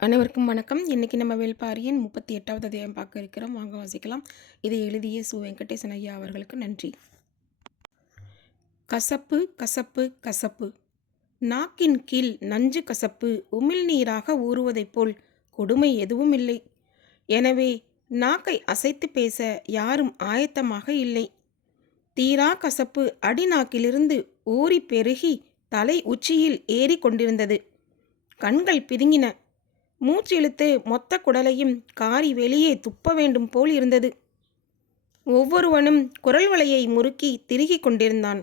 அனைவருக்கும் வணக்கம். இன்னைக்கு நம்ம வேள்பாரியின் 38வது அத்தியாயம் பார்க்க இருக்கிறோம். வாங்க வாசிக்கலாம். இதை எழுதிய சு. வெங்கடேசன் ஐயா அவர்களுக்கு நன்றி. கசப்பு கசப்பு கசப்பு. நாக்கின் கீழ் நஞ்சு கசப்பு உமிழ்நீராக ஊறுவதைப் போல் கொடுமை எதுவும் இல்லை. எனவே நாக்கை அசைத்து பேச யாரும் ஆயத்தமாக இல்லை. தீரா கசப்பு அடிநாக்கிலிருந்து ஊறி பெருகி தலை உச்சியில் ஏறி கொண்டிருந்தது. கண்கள் பிதுங்கின. மூச்சிழுத்து மொத்த குடலையும் காரி வெளியே துப்ப வேண்டும் போல் இருந்தது. ஒவ்வொருவனும் குரல் வளையை முறுக்கி திருகிக் கொண்டிருந்தான்.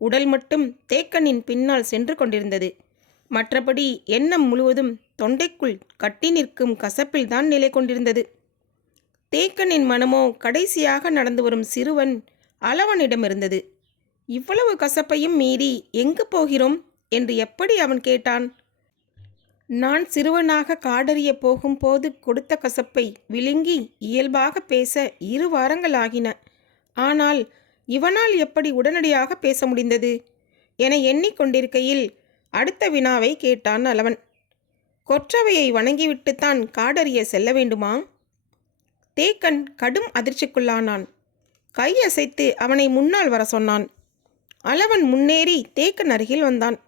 உடல் மட்டும் தேக்கனின் பின்னால் சென்று கொண்டிருந்தது. மற்றபடி எண்ணம் முழுவதும் தொண்டைக்குள் கட்டி நிற்கும் கசப்பில்தான் நிலை கொண்டிருந்தது. தேக்கனின் மனமோ கடைசியாக நடந்து வரும் சிறுவன் அளவனிடமிருந்தது. இவ்வளவு கசப்பையும் மீறி எங்கு போகிறோம் என்று எப்படி அவன் கேட்டான்? நான் சிறுவனாக காடறிய போகும்போது கொடுத்த கசப்பை விழுங்கி இயல்பாக பேச 2 வாரங்கள் ஆகின. ஆனால் இவனால் எப்படி உடனடியாக பேச முடிந்தது என எண்ணிக்கொண்டிருக்கையில் அடுத்த வினாவை கேட்டான் அளவன். கொற்றவையை வணங்கிவிட்டுத்தான் காடறிய செல்ல வேண்டுமா? தேக்கன் கடும் அதிர்ச்சிக்குள்ளானான். கையசைத்து அவனை முன்னால் வர சொன்னான். அளவன் முன்னேறி தேக்கன் அருகில் வந்தான்.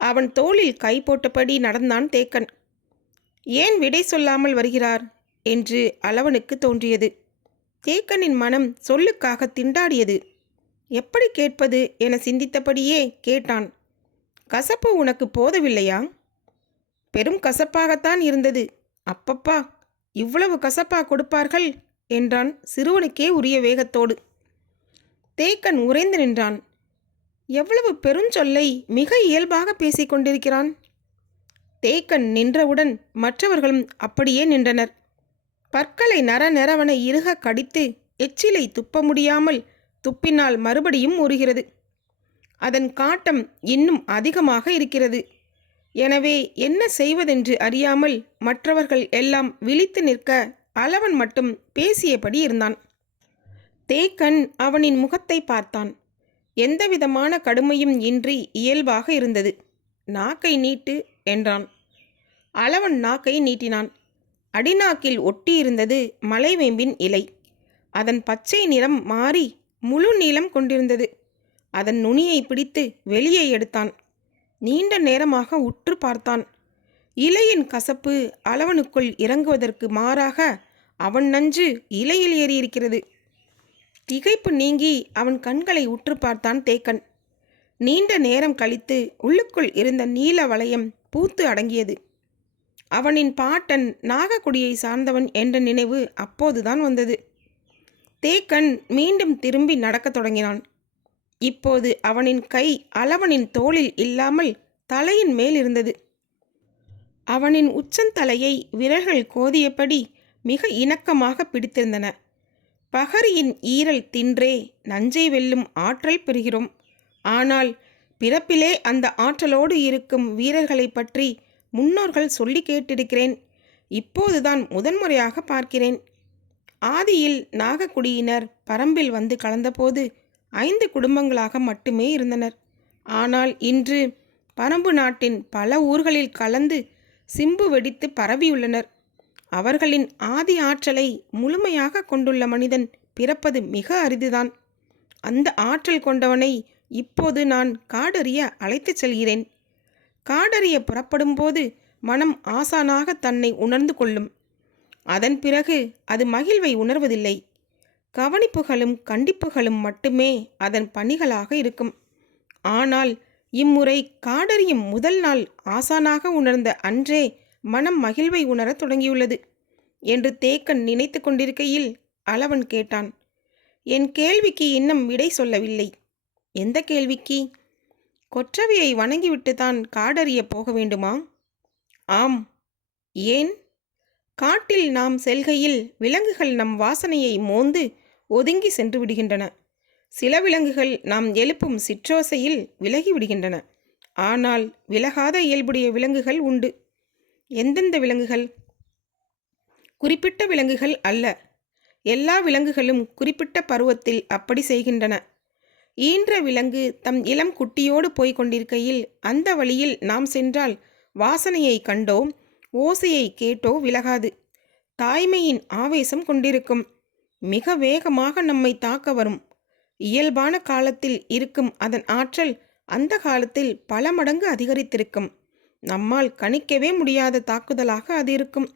அவன் தோளில் கை போட்டபடி நடந்தான் தேக்கன். ஏன் விடை சொல்லாமல் வருகிறார் என்று அளவனுக்கு தோன்றியது. தேக்கனின் மனம் சொல்லுக்காக திண்டாடியது. எப்படி கேட்பது என சிந்தித்தபடியே கேட்டான். கசப்பு உனக்கு போதவில்லையா? பெரும் கசப்பாகத்தான் இருந்தது. அப்பப்பா, இவ்வளவு கசப்பா கொடுப்பார்கள் என்றான் சிறுவனுக்கே உரிய வேகத்தோடு. தேக்கன் உறைந்து நின்றான். எவ்வளவு பெருஞ்சொல்லை மிக இயல்பாக பேசிக் கொண்டிருக்கிறான். தேக்கன் நின்றவுடன் மற்றவர்களும் அப்படியே நின்றனர். பற்களை நரநெரவன இறுக கடித்து எச்சிலை துப்ப முடியாமல் துப்பினால் மறுபடியும் ஊறுகிறது. அதன் காட்டம் இன்னும் அதிகமாக இருக்கிறது. எனவே என்ன செய்வதென்று அறியாமல் மற்றவர்கள் எல்லாம் விழித்து நிற்க அளவன் மட்டும் பேசியபடி இருந்தான். தேக்கன் அவனின் முகத்தை பார்த்தான். எந்தவிதமான கடுமையும் இன்றி இயல்பாக இருந்தது. நாக்கை நீட்டு என்றான். அளவன் நாக்கை நீட்டினான். அடிநாக்கில் ஒட்டியிருந்தது மலைவேம்பின் இலை. அதன் பச்சை நிறம் மாறி முழு நீளம் கொண்டிருந்தது. அதன் நுனியை பிடித்து வெளியே எடுத்தான். நீண்ட நேரமாக உற்று பார்த்தான். இலையின் கசப்பு அளவனுக்குள் இறங்குவதற்கு மாறாக அவன் நஞ்சு இலையில் ஏறியிருக்கிறது. திகைப்பு நீங்கி அவன் கண்களை உற்று பார்த்தான் தேக்கன். நீண்ட நேரம் கழித்து உள்ளுக்குள் இருந்த நீல வளையம் பூத்து அடங்கியது. அவனின் பாட்டன் நாகக்குடியை சார்ந்தவன் என்ற நினைவு அப்போதுதான் வந்தது. தேக்கன் மீண்டும் திரும்பி நடக்கத் தொடங்கினான். இப்போது அவனின் கை அளவனின் தோளில் இல்லாமல் தலையின் மேல் இருந்தது. அவனின் உச்சந்தலையை விரல்கள் கோதியபடி மிக இணக்கமாக பிடித்திருந்தன. பகரியின் ஈரல் தின்றே நஞ்சை வெல்லும் ஆற்றல் பெறுகிறோம். ஆனால் பிறப்பிலே அந்த ஆற்றலோடு இருக்கும் வீரர்களை பற்றி முன்னோர்கள் சொல்லி கேட்டிருக்கிறேன். இப்போதுதான் முதன்முறையாக பார்க்கிறேன். ஆதியில் நாகக்குடியினர் பரம்பில் வந்து கலந்தபோது 5 குடும்பங்களாக மட்டுமே இருந்தனர். ஆனால் இன்று பரம்பு நாட்டின் பல ஊர்களில் கலந்து சிம்பு வெடித்து பரவியுள்ளனர். அவர்களின் ஆதி ஆற்றலை முழுமையாக கொண்டுள்ள மனிதன் பிறப்பது மிக அரிதுதான். அந்த ஆற்றல் கொண்டவனை இப்போது நான் காடறிய அழைத்துச் செல்கிறேன். காடறிய புறப்படும்போது மனம் ஆசானாக தன்னை உணர்ந்து கொள்ளும். அதன் பிறகு அது மகிழ்வை உணர்வதில்லை. கவனிப்புகளும் கண்டிப்புகளும் மட்டுமே அதன் பணிகளாக இருக்கும். ஆனால் இம்முறை காடறியும் முதல் நாள் ஆசானாக உணர்ந்த அன்றே மனம் மகிழ்வை உணரத் தொடங்கியுள்ளது என்று தேக்கன் நினைத்து கொண்டிருக்கையில் அளவன் கேட்டான். என் கேள்விக்கு இன்னும் விடை சொல்லவில்லை. எந்த கேள்விக்கு? கொற்றவையை வணங்கிவிட்டுத்தான் காடறிய போக வேண்டுமா? ஆம். ஏன்? காட்டில் நாம் செல்கையில் விலங்குகள் நம் வாசனையை மோந்து ஒதுங்கி சென்று விடுகின்றன. சில விலங்குகள் நாம் எழுப்பும் சிற்றோசையில் விலகி விடுகின்றன. ஆனால் விலகாத இயல்புடைய விலங்குகள் உண்டு. எந்தெந்த விலங்குகள்? குறிப்பிட்ட விலங்குகள் அல்ல. எல்லா விலங்குகளும் குறிப்பிட்ட பருவத்தில் அப்படி செய்கின்றன. ஈன்ற விலங்கு தம் இளம் குட்டியோடு போய்க் கொண்டிருக்கையில் அந்த வழியில் நாம் சென்றால் வாசனையை கண்டோம், ஓசையை கேட்டோ விலகாது. தாய்மையின் ஆவேசம் கொண்டிருக்கும். மிக வேகமாக நம்மை தாக்க வரும். இயல்பான காலத்தில் இருக்கும் அதன் ஆற்றல் அந்த காலத்தில் பல மடங்கு அதிகரித்திருக்கும். நம்மால் கணிக்கவே முடியாத தாக்குதலாக அது இருக்கும்.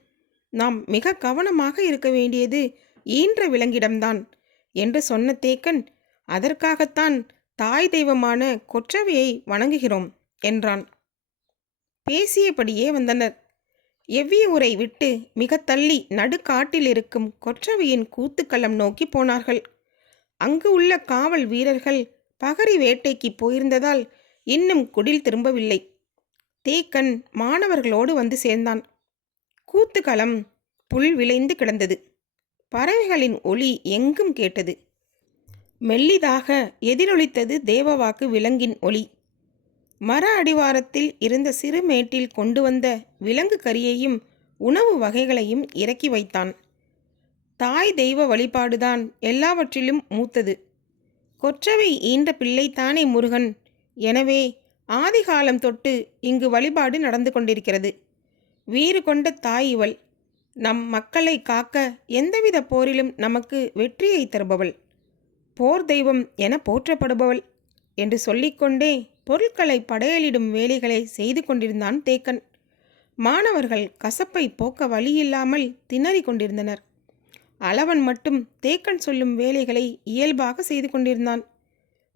நாம் மிக கவனமாக இருக்க வேண்டியது ஈன்ற விலங்கிடம்தான் என்று சொன்ன தேக்கன், அதற்காகத்தான் தாய் தெய்வமான கொற்றவையை வணங்குகிறோம் என்றான். பேசியபடியே வந்தனர். எவ்வியூரை விட்டு மிக தள்ளி நடுக்காட்டில் இருக்கும் கொற்றவையின் கூத்துக்களம் நோக்கி போனார்கள். அங்கு உள்ள காவல் வீரர்கள் பகரி வேட்டைக்கு போயிருந்ததால் இன்னும் குடில் திரும்பவில்லை. தேக்கன் மாணவர்களோடு வந்து சேர்ந்தான். கூத்துக்களம் புல் விளைந்து கிடந்தது. பறவைகளின் ஒலி எங்கும் கேட்டது. மெல்லிதாக எதிரொலித்தது தேவவாக்கு விலங்கின் ஒலி. மர அடிவாரத்தில் இருந்த சிறு மேட்டில் கொண்டு வந்த விலங்கு கறியையும் உணவு வகைகளையும் இறக்கி வைத்தான். தாய் தெய்வ வழிபாடுதான் எல்லாவற்றிலும் மூத்தது. கொற்றவை ஈன்ற பிள்ளைத்தானே முருகன். எனவே ஆதிகாலம் தொட்டு இங்கு வழிபாடு நடந்து கொண்டிருக்கிறது. வீறு கொண்ட தாய் இவள். நம் மக்களை காக்க எந்தவித போரிலும் நமக்கு வெற்றியை தருபவள். போர் தெய்வம் என போற்றப்படுபவள் என்று சொல்லிக்கொண்டே பொருட்களை படையலிடும் வேலைகளை செய்து கொண்டிருந்தான் தேக்கன். மாணவர்கள் கசப்பை போக்க வழியில்லாமல் திணறி கொண்டிருந்தனர். அளவன் மட்டும் தேக்கன் சொல்லும் வேலைகளை இயல்பாக செய்து கொண்டிருந்தான்.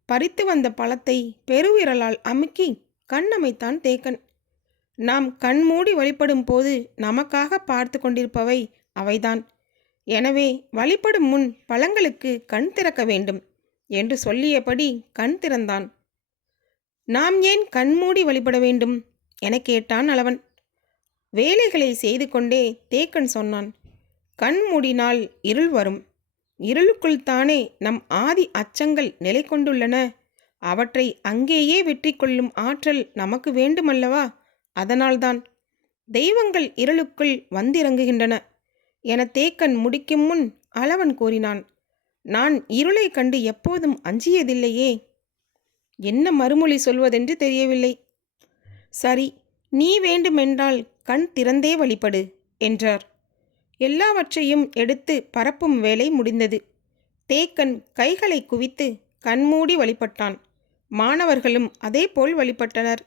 பறித்து வந்த பழத்தை பெருவிரலால் அமுக்கி கண்ணமைத்தான் தேக்கன். நாம் கண்மூடி வழிபடும் போது நமக்காக பார்த்து கொண்டிருப்பவை அவைதான். எனவே வழிபடும் முன் பழங்களுக்கு கண் திறக்க வேண்டும் என்று சொல்லியபடி கண் திறந்தான். நாம் ஏன் கண்மூடி வழிபட வேண்டும் என கேட்டான் அளவன். வேலைகளை செய்து கொண்டே தேக்கன் சொன்னான். கண் மூடினால் இருள் வரும். இருளுக்குள் தானே நம் ஆதி அச்சங்கள் நிலை கொண்டுள்ளன. அவற்றை அங்கேயே வெற்றி கொள்ளும் ஆற்றல் நமக்கு வேண்டுமல்லவா? அதனால்தான் தெய்வங்கள் இருளுக்குள் வந்திறங்குகின்றன என தேக்கன் முடிக்கும் முன் அளவன் கூறினான். நான் இருளை கண்டு எப்போதும் அஞ்சியதில்லையே. என்ன மறுமொழி சொல்வதென்று தெரியவில்லை. சரி, நீ வேண்டுமென்றால் கண் திறந்தே வழிபடு என்றார். எல்லாவற்றையும் எடுத்து பரப்பும் வேலை முடிந்தது. தேக்கன் கைகளை குவித்து கண்மூடி வழிபட்டான். மாணவர்களும் அதேபோல் வழிபட்டனர்.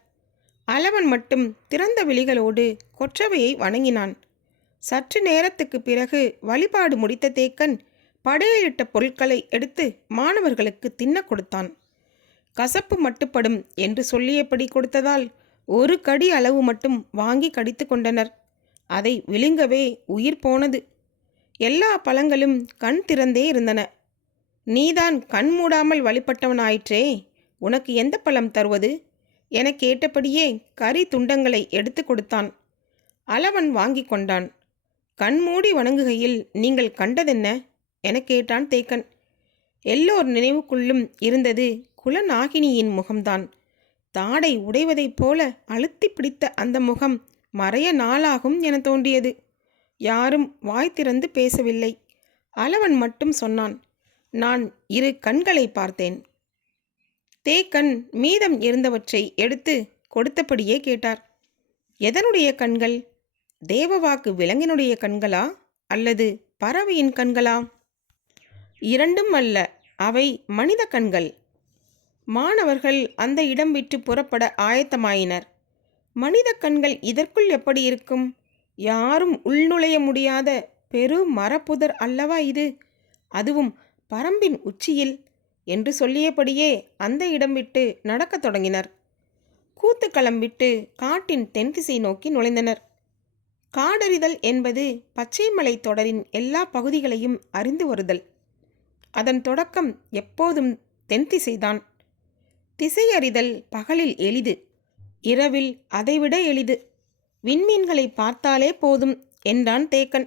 அளவன் மட்டும் திறந்த விழிகளோடு கொற்றவையை வணங்கினான். சற்று நேரத்துக்கு பிறகு வழிபாடு முடித்த தேக்கன் படையலிட்ட பொருட்களை எடுத்து மாணவர்களுக்கு தின்ன கொடுத்தான். கசப்பு மட்டுப்படும் என்று சொல்லியபடி கொடுத்ததால் ஒரு கடி அளவு மட்டும் வாங்கி கடித்து கொண்டனர். அதை விழுங்கவே உயிர் போனது. எல்லா பழங்களும் கண் திறந்தே இருந்தன. நீதான் கண் மூடாமல் வழிபட்டவனாயிற்றே, உனக்கு எந்த பழம் தருவது என கேட்டபடியே கறி துண்டங்களை எடுத்து கொடுத்தான். அளவன் வாங்கி கொண்டான். கண்மூடி வணங்குகையில் நீங்கள் கண்டதென்ன என கேட்டான் தேக்கன். எல்லோர் நினைவுக்குள்ளும் இருந்தது குலநாகினியின் முகம்தான். தாடை உடைவதைப் போல அழுத்தி பிடித்த அந்த முகம் மறைய நாளாகும் என தோன்றியது. யாரும் வாய் திறந்து பேசவில்லை. அளவன் மட்டும் சொன்னான், நான் இரு கண்களை பார்த்தேன். தேக்கன் மீதம் இருந்தவற்றை எடுத்து கொடுத்தபடியே கேட்டார். எதனுடைய கண்கள்? தேவவாக்கு விலங்கினுடைய கண்களா அல்லது பறவையின் கண்களா? இரண்டும் அல்ல, அவை மனித கண்கள். மாணவர்கள் அந்த இடம் விட்டு புறப்பட ஆயத்தமாயினர். மனித கண்கள் இதற்குள் எப்படி இருக்கும்? யாரும் உள்நுழைய முடியாத பெரு மரப்புதர் அல்லவா இது, அதுவும் பரம்பின் உச்சியில் என்று சொல்லியபடியே அந்த இடம் விட்டு நடக்கத் தொடங்கினர். கூத்துக்களம் விட்டு காட்டின் தென்திசை நோக்கி நுழைந்தனர். காடறிதல் என்பது பச்சைமலை தொடரின் எல்லா பகுதிகளையும் அறிந்து வருதல். அதன் தொடக்கம் எப்போதும் தென்திசைதான். திசையறிதல் பகலில் எளிது, இரவில் அதைவிட எளிது. விண்மீன்களை பார்த்தாலே போதும் என்றான் தேக்கன்.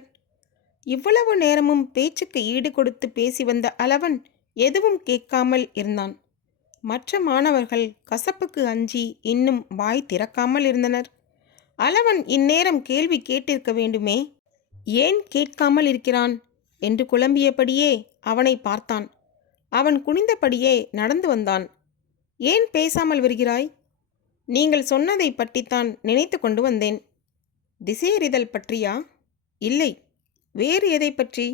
இவ்வளவு நேரமும் பேச்சுக்கு ஈடு கொடுத்து பேசி வந்த அளவன் எதுவும் கேட்காமல் இருந்தான். மற்ற மாணவர்கள் கசப்புக்கு அஞ்சி இன்னும் வாய் திறக்காமல் இருந்தனர். அளவன் இந்நேரம் கேள்வி கேட்டிருக்க வேண்டுமே, ஏன் கேட்காமல் இருக்கிறான் என்று குழம்பியபடியே அவனை பார்த்தான். அவன் குனிந்தபடியே நடந்து வந்தான். ஏன் பேசாமல் வருகிறாய்? நீங்கள் சொன்னதை பற்றித்தான் நினைத்து கொண்டு வந்தேன். திசையறிதல் பற்றியா? இல்லை. வேறு எதை பற்றி?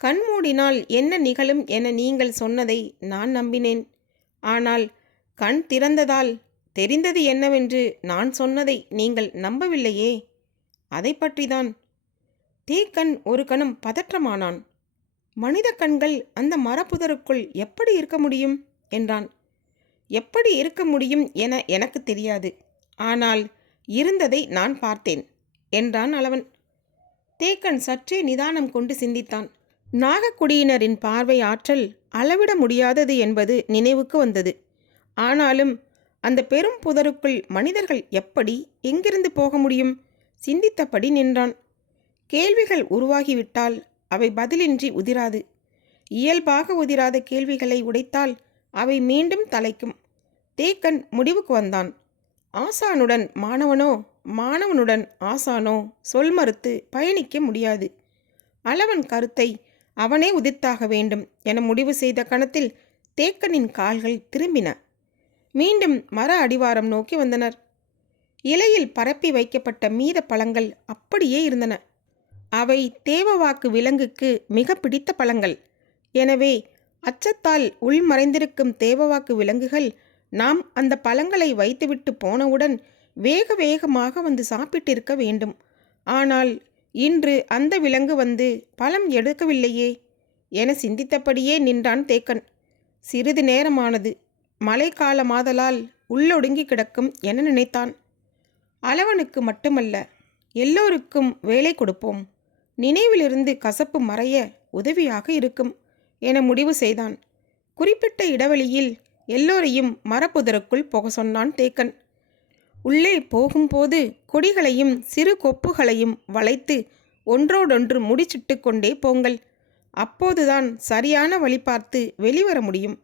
கண்மூடினால் என்ன நிகழும் என நீங்கள் சொன்னதை நான் நம்பினேன். ஆனால் கண் திறந்ததால் தெரிந்தது என்னவென்று நான் சொன்னதை நீங்கள் நம்பவில்லையே. அதை பற்றிதான். தேக்கன் ஒரு கணம் பதற்றமானான். மனித கண்கள் அந்த மரப்புதருக்குள் எப்படி இருக்க முடியும் என்றான். எப்படி இருக்க முடியும் என எனக்கு தெரியாது. ஆனால் இருந்ததை நான் பார்த்தேன் என்றான் அளவன். தேக்கன் சற்றே நிதானம் கொண்டு சிந்தித்தான். நாகக்குடியினரின் பார்வை ஆற்றல் அளவிட முடியாதது என்பது நினைவுக்கு வந்தது. ஆனாலும் அந்த பெரும் புதருக்குள் மனிதர்கள் எப்படி எங்கிருந்து போக முடியும்? சிந்தித்தபடி நின்றான். கேள்விகள் உருவாகிவிட்டால் அவை பதிலின்றி உதிராது. இயல்பாக உதிராத கேள்விகளை உடைத்தால் அவை மீண்டும் தலைக்கும். தேக்கன் முடிவுக்கு வந்தான். ஆசானுடன் மாணவனோ, மாணவனுடன் ஆசானோ சொல் மறுத்து பயணிக்க முடியாது. அளவன் கருத்தை அவனே உதிர்த்தாக வேண்டும் என முடிவு செய்த கணத்தில் தேக்கனின் கால்கள் திரும்பின. மீண்டும் மர அடிவாரம் நோக்கி வந்தனர். இலையில் பரப்பி வைக்கப்பட்ட மீத பழங்கள் அப்படியே இருந்தன. அவை தேவவாக்கு விலங்குக்கு மிக பிடித்த பழங்கள். எனவே அச்சத்தால் உள்மறைந்திருக்கும் தேவவாக்கு விலங்குகள் நாம் அந்த பழங்களை வைத்துவிட்டு போனவுடன் வேக வேகமாக வந்து சாப்பிட்டிருக்க வேண்டும். ஆனால் இன்று அந்த விலங்கு வந்து பழம் எடுக்கவில்லையே என சிந்தித்தபடியே நின்றான் தேக்கன். சிறிது நேரமானது. மழைக்காலமாதலால் உள்ளொடுங்கி கிடக்கும் என நினைத்தான். அளவனுக்கு மட்டுமல்ல, எல்லோருக்கும் வேலை கொடுப்போம். நினைவிலிருந்து கசப்பு மறைய உதவியாக இருக்கும் என முடிவு செய்தான். குறிப்பிட்ட இடைவெளியில் எல்லோரையும் மரப்புதருக்குள் போக சொன்னான் தேக்கன். உள்ளே போகும்போது கொடிகளையும் சிறு கொப்புகளையும் வளைத்து ஒன்றோடொன்று முடிச்சிட்டு கொண்டே போங்கள். அப்போதுதான் சரியான வழி பார்த்து வெளிவர முடியும்.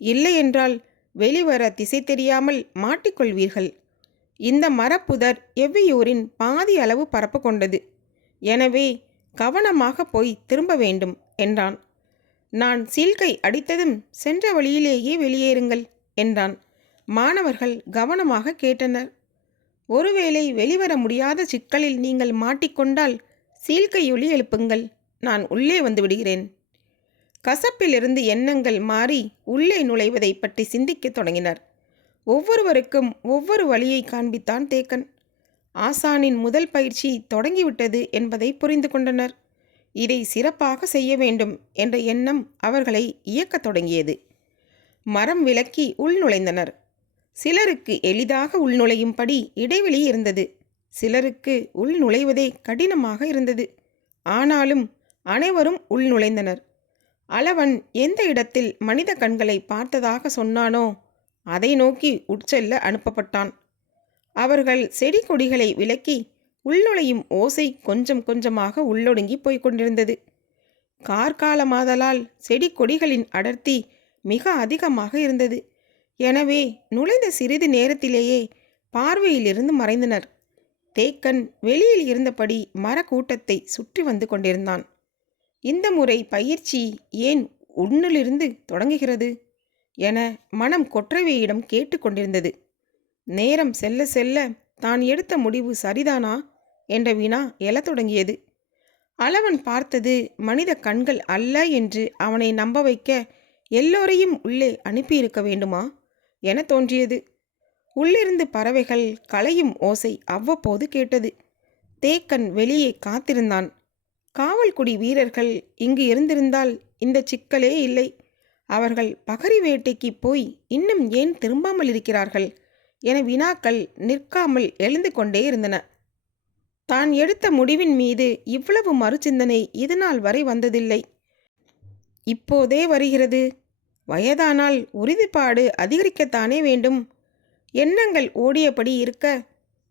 இல்லையென்றால் வெளிவர திசை தெரியாமல் மாட்டிக்கொள்வீர்கள். இந்த மரப்புதர் எவ்வியூரின் பாதி அளவு பரப்பு கொண்டது. எனவே கவனமாக போய் திரும்ப வேண்டும் என்றான். நான் சீழ்கை அடித்ததும் சென்ற வழியிலேயே வெளியேறுங்கள் என்றான். மாணவர்கள் கவனமாக கேட்டனர். ஒருவேளை வெளிவர முடியாத சிக்கலில் நீங்கள் மாட்டிக்கொண்டால் சீழ்கையொலி எழுப்புங்கள். நான் உள்ளே வந்து விடுகிறேன். கசப்பிலிருந்து எண்ணங்கள் மாறி உள்ளே நுழைவதை பற்றி சிந்திக்கத் தொடங்கினர். ஒவ்வொருவருக்கும் ஒவ்வொரு வழியை காண்பித்தான் தேக்கன். ஆசானின் முதல் பயிற்சி தொடங்கிவிட்டது என்பதை புரிந்து கொண்டனர். இதை சிறப்பாக செய்ய வேண்டும் என்ற எண்ணம் அவர்களை இயக்கத் தொடங்கியது. மரம் விலக்கி உள்நுழைந்தனர். சிலருக்கு எளிதாக உள்நுழையும்படி இடைவெளி இருந்தது. சிலருக்கு உள்நுழைவதே கடினமாக இருந்தது. ஆனாலும் அனைவரும் உள்நுழைந்தனர். அளவன் எந்த இடத்தில் மனித கண்களை பார்த்ததாக சொன்னானோ அதை நோக்கி உட்செல்ல அனுப்பப்பட்டான். அவர்கள் செடி கொடிகளை விலக்கி உள்நுழையும் ஓசை கொஞ்சம் கொஞ்சமாக உள்ளொடுங்கி போய்க் கொண்டிருந்தது. கார்காலமாதலால் செடி கொடிகளின் அடர்த்தி மிக அதிகமாக இருந்தது. எனவே நுழைந்த சிறிது நேரத்திலேயே பார்வையிலிருந்து மறைந்தனர். தேக்கன் வெளியில் இருந்தபடி மரக்கூட்டத்தை சுற்றி வந்து கொண்டிருந்தான். இந்த முறை பயிற்சி ஏன் உன்னிலிருந்து தொடங்குகிறது என மனம் கொற்றவையிடம் கேட்டு கொண்டிருந்தது. நேரம் செல்ல செல்ல தான் எடுத்த முடிவு சரிதானா என்ற வினா எழத் தொடங்கியது. அளவன் பார்த்தது மனித கண்கள் அல்ல என்று அவனை நம்ப வைக்க எல்லோரையும் உள்ளே அனுப்பியிருக்க வேண்டுமா என தோன்றியது. உள்ளிருந்து பறவைகள் கலையும் ஓசை அவ்வப்போது கேட்டது. தேக்கன் வெளியே காத்திருந்தான். காவல்குடி வீரர்கள் இங்கு இருந்திருந்தால் இந்த சிக்கலே இல்லை. அவர்கள் பகரி வேட்டைக்கு போய் இன்னும் ஏன் திரும்பாமல் இருக்கிறார்கள் என வினாக்கள் நிற்காமல் எழுந்து கொண்டே இருந்தன. தான் எடுத்த முடிவின் மீது இவ்வளவு மறுசிந்தனை இதுநாள் வரை வந்ததில்லை. இப்போதே வருகிறது. வயதானால் உறுதிப்பாடு அதிகரிக்கத்தானே வேண்டும். எண்ணங்கள் ஓடியபடி இருக்க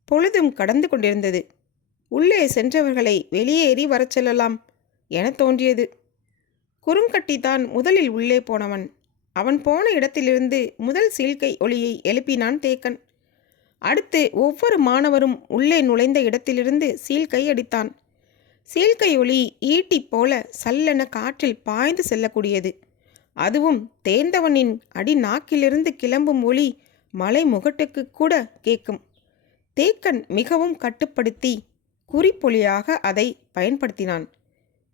பொழுதும் கடந்து கொண்டிருந்தது. உள்ளே சென்றவர்களை வெளியேறி வரச் செல்லலாம் என தோன்றியது. குறுங்கட்டித்தான் முதலில் உள்ளே போனவன். அவன் போன இடத்திலிருந்து முதல் சீழ்கை ஒளியை எழுப்பினான் தேக்கன். அடுத்து ஒவ்வொரு மாணவரும் உள்ளே நுழைந்த இடத்திலிருந்து சீழ்கை அடித்தான். சீழ்கை ஒளி ஈட்டி போல சல்லென காற்றில் பாய்ந்து செல்லக்கூடியது. அதுவும் தேர்ந்தவனின் அடி நாக்கிலிருந்து கிளம்பும் ஒளி மலை முகட்டுக்கு கூட கேட்கும். தேக்கன் மிகவும் கட்டுப்படுத்தி குறிப்பொலியாக அதை பயன்படுத்தினான்.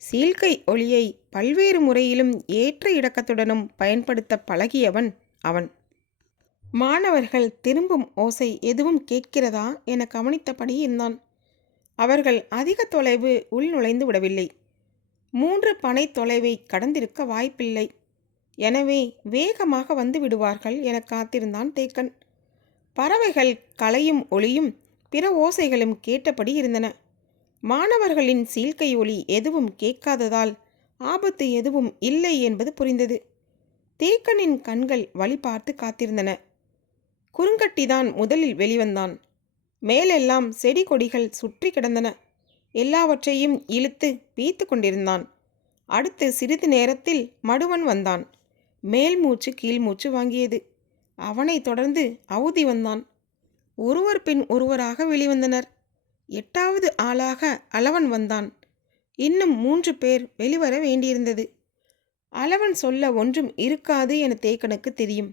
சீழ்க்கை ஒலியை பல்வேறு முறையிலும் ஏற்ற இறக்கத்துடனும் பயன்படுத்த பழகியவன் அவன். மாணவர்கள் திரும்பும் ஓசை எதுவும் கேட்கிறதா என கவனித்தபடி இருந்தான். அவர்கள் அதிக தொலைவு உள்நுழைந்து விடவில்லை. 3 பனை தொலைவை கடந்திருக்க வாய்ப்பில்லை. எனவே வேகமாக வந்து விடுவார்கள் என காத்திருந்தான் தேக்கன். பறவைகள் கலையும் ஒளியும் பிற ஓசைகளும் கேட்டபடி இருந்தன. மாணவர்களின் சீழ்க்கை ஒலி எதுவும் கேட்காததால் ஆபத்து எதுவும் இல்லை என்பது புரிந்தது. தேக்கனின் கண்கள் வழி பார்த்து காத்திருந்தன. குறுங்கட்டிதான் முதலில் வெளிவந்தான். மேலெல்லாம் செடி கொடிகள் சுற்றி கிடந்தன. எல்லாவற்றையும் இழுத்து பீத்து கொண்டிருந்தான். அடுத்து சிறிது நேரத்தில் மடுவன் வந்தான். மேல் மூச்சு கீழ் மூச்சு வாங்கியது. அவனை தொடர்ந்து அவுதி வந்தான். ஒருவர் பின் ஒருவராக வெளிவந்தனர். 8வது ஆளாக அளவன் வந்தான். இன்னும் 3 பேர் வெளிவர வேண்டியிருந்தது. அளவன் சொல்ல ஒன்றும் இருக்காது என தேக்கனுக்கு தெரியும்.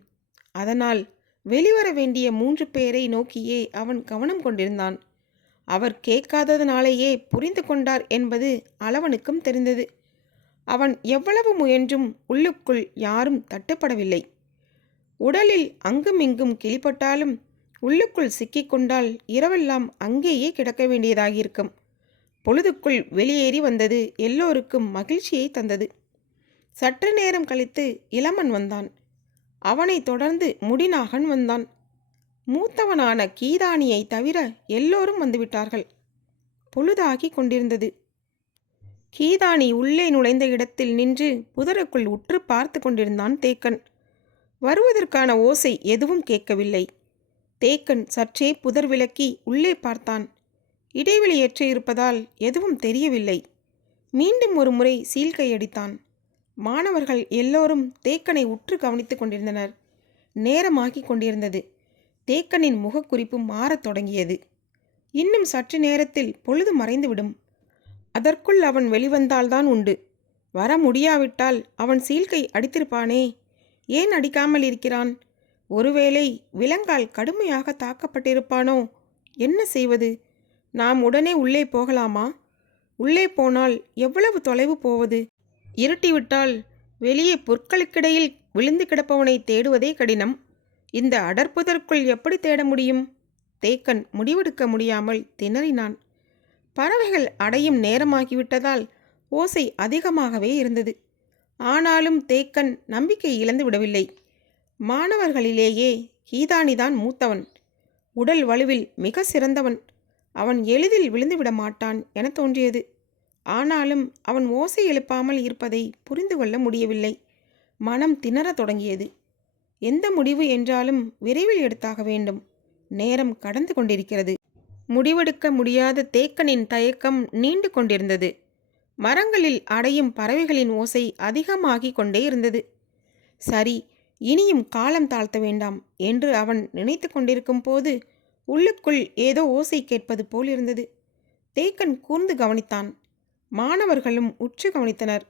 அதனால் வெளிவர வேண்டிய 3 பேரை நோக்கியே அவன் கவனம் கொண்டிருந்தான். அவர் கேட்காததனாலேயே புரிந்து கொண்டார் என்பது அளவனுக்கும் தெரிந்தது. அவன் எவ்வளவு முயன்றும் உள்ளுக்குள் யாரும் தட்டுப்படவில்லை. உடலில் அங்குமிங்கும் கிளிப்பட்டாலும் உள்ளுக்குள் சிக்கிக்கொண்டால் இரவெல்லாம் அங்கேயே கிடக்க வேண்டியதாகியிருக்கும். பொழுதுக்குள் வெளியேறி வந்தது எல்லோருக்கும் மகிழ்ச்சியை தந்தது. சற்று நேரம் கழித்து இளமன் வந்தான். அவனை தொடர்ந்து முடிநாகன் வந்தான். மூத்தவனான கீதானியை தவிர எல்லோரும் வந்துவிட்டார்கள். பொழுதாகி கொண்டிருந்தது. கீதானி உள்ளே நுழைந்த இடத்தில் நின்று புதருக்குள் உற்று பார்த்து கொண்டிருந்தான் தேக்கன். வருவதற்கான ஓசை எதுவும் கேட்கவில்லை. தேக்கன் சற்றே புதர் விலக்கி உள்ளே பார்த்தான். இடைவெளியற்று இருப்பதால் எதுவும் தெரியவில்லை. மீண்டும் ஒரு முறை சீழ்க்கையடித்தான். மாணவர்கள் எல்லோரும் தேக்கனை உற்று கவனித்துக் கொண்டிருந்தனர். நேரமாகி கொண்டிருந்தது. தேக்கனின் முகக்குறிப்பு மாறத் தொடங்கியது. இன்னும் சற்று நேரத்தில் பொழுது மறைந்துவிடும். அதற்குள் அவன் வெளிவந்தால்தான் உண்டு. வர முடியாவிட்டால் அவன் சீழ்க்கை அடித்திருப்பானே. ஏன் அடிக்காமல் இருக்கிறான்? ஒருவேளை விலங்கால் கடுமையாக தாக்கப்பட்டிருப்பானோ? என்ன செய்வது? நாம் உடனே உள்ளே போகலாமா? உள்ளே போனால் எவ்வளவு தொலைவு போவது? இருட்டிவிட்டால் வெளியே புற்களுக்கிடையில் விழுந்து கிடப்பவனை தேடுவதே கடினம். இந்த அடர்ப்புதற்குள் எப்படி தேட முடியும்? தேக்கன் முடிவெடுக்க முடியாமல் திணறினான். பறவைகள் அடையும் நேரமாகிவிட்டதால் ஓசை அதிகமாகவே இருந்தது. ஆனாலும் தேக்கன் நம்பிக்கை இழந்து விடவில்லை. மாணவர்களிலேயே கீதானிதான் மூத்தவன். உடல் வலுவில் மிக சிறந்தவன். அவன் எளிதில் விழுந்துவிட மாட்டான் என தோன்றியது. ஆனாலும் அவன் ஓசை எழுப்பாமல் இருப்பதை புரிந்து கொள்ள முடியவில்லை. மனம் திணறத் தொடங்கியது. எந்த முடிவு என்றாலும் விரைவில் எடுத்தாக வேண்டும். நேரம் கடந்து கொண்டிருக்கிறது. முடிவெடுக்க முடியாத தேக்கனின் தயக்கம் நீண்டு கொண்டிருந்தது. மரங்களில் அடையும் பறவைகளின் ஓசை அதிகமாகி கொண்டே இருந்தது. சரி, இனியும் காலம் தாழ்த்த வேண்டாம் என்று அவன் நினைத்து கொண்டிருக்கும் போது உள்ளுக்குள் ஏதோ ஓசை கேட்பது போல் இருந்தது. தேக்கன் கூர்ந்து கவனித்தான். மாணவர்களும் உற்று கவனித்தனர்.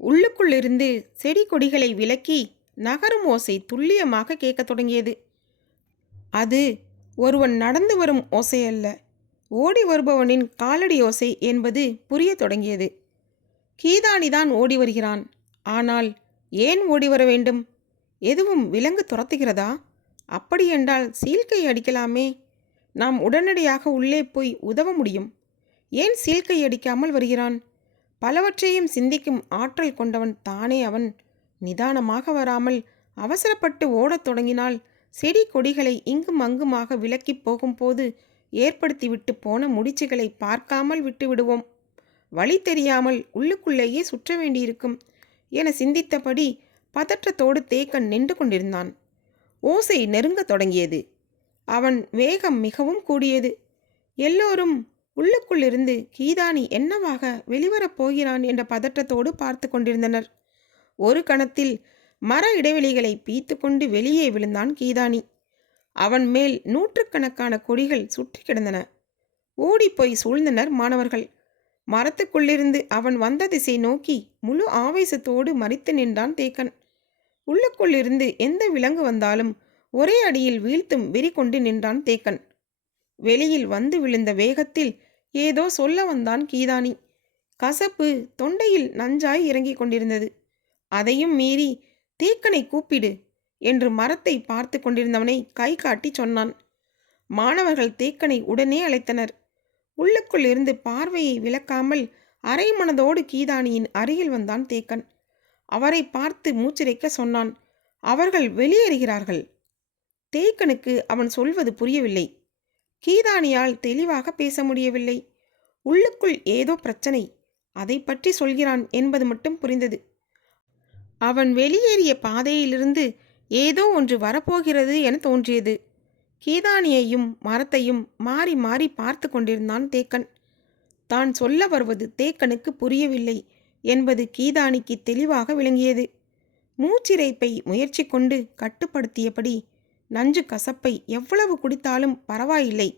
உள்ளுக்குள்ளிருந்து செடி கொடிகளை விலக்கி நகரும் ஓசை துல்லியமாக கேட்கத் தொடங்கியது. அது ஒருவன் நடந்து வரும் ஓசையல்ல, ஓடி வருபவனின் காலடி ஓசை என்பது புரிய தொடங்கியது. கீதானிதான் ஓடி வருகிறான். ஆனால் ஏன் ஓடி வர வேண்டும்? எதுவும் விலங்கு துரத்துகிறதா? அப்படியென்றால் சீழ்க்கை அடிக்கலாமே. நாம் உடனடியாக உள்ளே போய் உதவ முடியும். ஏன் சீழ்க்கை அடிக்காமல் வருகிறான்? பலவற்றையும் சிந்திக்கும் ஆற்றல் கொண்டவன் தானே அவன். நிதானமாக வராமல் அவசரப்பட்டு ஓடத் தொடங்கினால் செடி கொடிகளை இங்கும் அங்குமாக விலக்கி போகும்போது ஏற்படுத்திவிட்டு போன முடிச்சுகளை பார்க்காமல் விட்டு விடுவோம். வழி தெரியாமல் உள்ளுக்குள்ளேயே சுற்ற வேண்டியிருக்கும் என சிந்தித்தபடி பதற்றத்தோடு தேக்கன் நின்று கொண்டிருந்தான். ஓசை நெருங்கத் தொடங்கியது. அவன் வேகம் மிகவும் கூடியது. எல்லோரும் உள்ளுக்குள்ளிருந்து கீதானி என்னவாக வெளிவரப் போகிறான் என்ற பதற்றத்தோடு பார்த்து கொண்டிருந்தனர். ஒரு கணத்தில் மர இடைவெளிகளை பீத்து கொண்டு வெளியே விழுந்தான் கீதானி. அவன் மேல் நூற்றுக்கணக்கான கொடிகள் சுற்றி கிடந்தன. ஓடிப்போய் சூழ்ந்தனர் மாணவர்கள். மரத்துக்குள்ளிருந்து அவன் வந்த திசை நோக்கி முழு ஆவேசத்தோடு மறித்து நின்றான் தேக்கன். உள்ளுக்குள்ளிருந்து எந்த விலங்கு வந்தாலும் ஒரே அடியில் வீழ்த்தும் வெறி கொண்டு நின்றான் தேக்கன். வெளியில் வந்து விழுந்த வேகத்தில் ஏதோ சொல்ல வந்தான் கீதானி. கசப்பு தொண்டையில் நஞ்சாய் இறங்கிக் கொண்டிருந்தது. அதையும் மீறி தேக்கனை கூப்பிடு என்று மரத்தை பார்த்து கொண்டிருந்தவனை கை காட்டி சொன்னான். மாணவர்கள் தேக்கனை உடனே அழைத்தனர். உள்ளுக்குள் இருந்து பார்வையை விலக்காமல் அரை மனதோடு கீதானியின் அருகில் வந்தான் தேக்கன். அவரை பார்த்து மூச்சிரைக்க சொன்னான். அவர்கள் வெளியேறுகிறார்கள். தேக்கனுக்கு அவன் சொல்வது புரியவில்லை. கீதானியால் தெளிவாக பேச முடியவில்லை. உள்ளுக்குள் ஏதோ பிரச்சனை, அதை பற்றி சொல்கிறான் என்பது மட்டும் புரிந்தது. அவன் வெளியேறிய பாதையிலிருந்து ஏதோ ஒன்று வரப்போகிறது என தோன்றியது. கீதானியையும் மரத்தையும் மாறி மாறி பார்த்து கொண்டிருந்தான் தேக்கன். தான் சொல்ல வருவது தேக்கனுக்கு புரியவில்லை என்பது கீதானிக்கு தெளிவாக விளங்கியது. மூச்சிறைப்பை முயற்சி கொண்டு கட்டுப்படுத்தியபடி நஞ்சு கசப்பை எவ்வளவு குடித்தாலும் பரவாயில்லை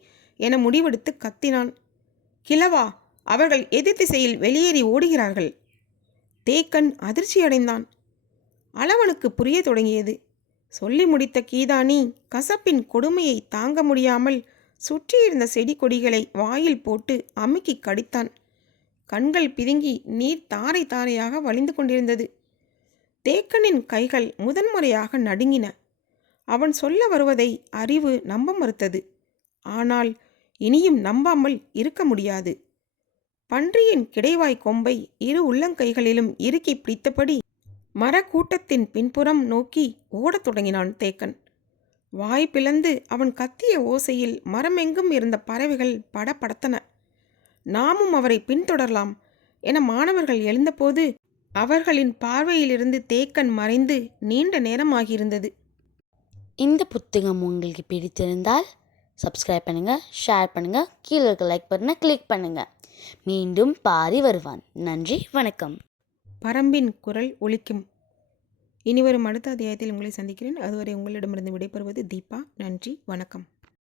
என முடிவெடுத்து கத்தினான். கிழவா, அவர்கள் எதிர் திசையில் வெளியேறி ஓடுகிறார்கள். தேக்கன் அதிர்ச்சியடைந்தான். அளவனுக்கு புரிய தொடங்கியது. சொல்லி முடித்த கீதானி கசப்பின் கொடுமையை தாங்க முடியாமல் சுற்றியிருந்த செடி கொடிகளை வாயில் போட்டு அமுக்கி கடித்தான். கண்கள் பிதுங்கி நீர் தாரை தாரையாக வழிந்து கொண்டிருந்தது. தேக்கனின் கைகள் முதன்முறையாக நடுங்கின. அவன் சொல்ல வருவதை அறிவு நம்ப மறுத்தது. ஆனால் இனியும் நம்பாமல் இருக்க முடியாது. பன்றியின் கிடைவாய் கொம்பை இரு உள்ளங்கைகளிலும் இறுக்கி பிடித்தபடி மரக்கூட்டத்தின் பின்புறம் நோக்கி ஓடத் தொடங்கினான் தேக்கன். வாய் பிளந்து அவன் கத்திய ஓசையில் மரமெங்கும் இருந்த பறவைகள் படபடத்தன. நாமும் அவரை பின்தொடரலாம் என மாணவர்கள் எழுந்தபோது அவர்களின் பார்வையிலிருந்து தேக்கன் மறைந்து நீண்ட நேரமாகியிருந்தது. இந்த புத்தகம் உங்களுக்கு பிடித்திருந்தால் சப்ஸ்கிரைப் பண்ணுங்கள், ஷேர் பண்ணுங்கள், கீழே இருக்க லைக் பட்டனை கிளிக் பண்ணுங்கள். மீண்டும் பாரி வருவான். நன்றி, வணக்கம். பரம்பின் குரல் ஒலிக்கும். இனிவரும் அடுத்த அத்தியாயத்தில் உங்களை சந்திக்கிறேன். அதுவரை உங்களிடமிருந்து விடைபெறுவது தீபா. நன்றி, வணக்கம்.